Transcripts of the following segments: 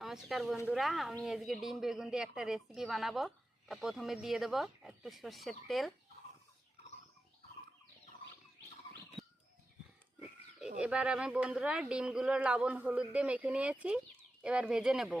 নমস্কার বন্ধুরা, আমি আজকে ডিম বেগুন দিয়ে একটা রেসিপি বানাবো। তা প্রথমে দিয়ে দেব একটু সর্ষের তেল। এবার আমি বন্ধুরা ডিমগুলো লবণ, হলুদ দিয়ে মেখে নিয়েছি। এবার ভেজে নেব।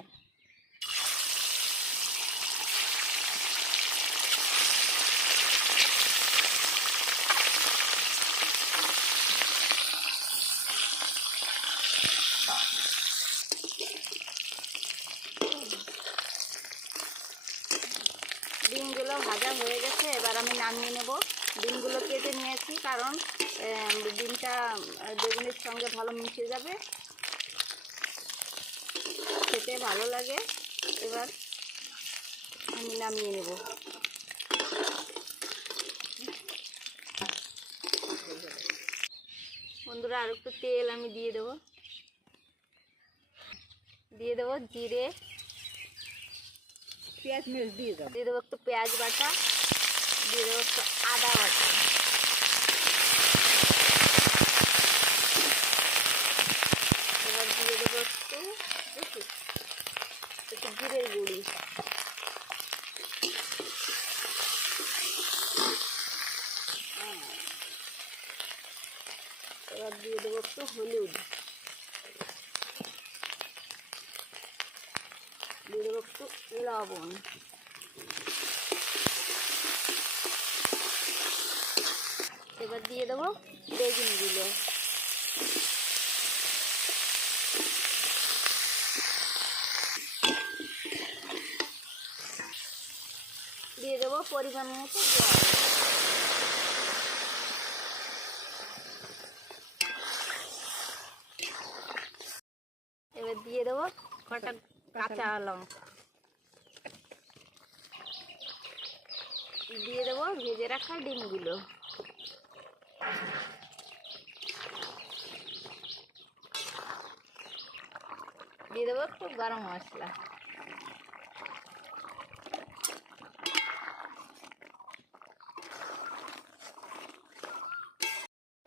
ডিমগুলো ভাজা হয়ে গেছে, এবার আমি নামিয়ে নেব। ডিমগুলো কেটে নিয়েছি, কারণ ডিমটা বেগুনের সঙ্গে ভালো মিশে যাবে। খেতে ভালো লাগে। এবার আমি নামিয়ে নেব। বন্ধুরা, আর একটু তেল আমি দিয়ে দেবো। দিয়ে দেবো জিরে পেঁয়াজ মেরে দিয়ে দাও দিয়ে দেবো একটু পেঁয়াজ বাটা দিয়ে দেবো একটু আদা বাটা এবার দিয়ে দেবো একটু একটু একটু জিরের গুঁড়ি হ্যাঁ। এবার দিয়ে দেবো একটু হলুদ দিয়ে দেবো একটু লবণ। এবার দিয়ে দেবো বেগুনগুলো দিয়ে দেবো পরিমাণ মতো জল। এবার দিয়ে দেবো কটা কাঁচা লঙ্কা। দিয়ে দেবো, ভেজে রাখা ডিমগুলো। দিয়ে দেবো একটু গরম মশলা।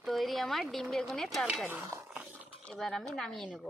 তৈরি আমার ডিম বেগুনের তরকারি। এবার আমি নামিয়ে নেব।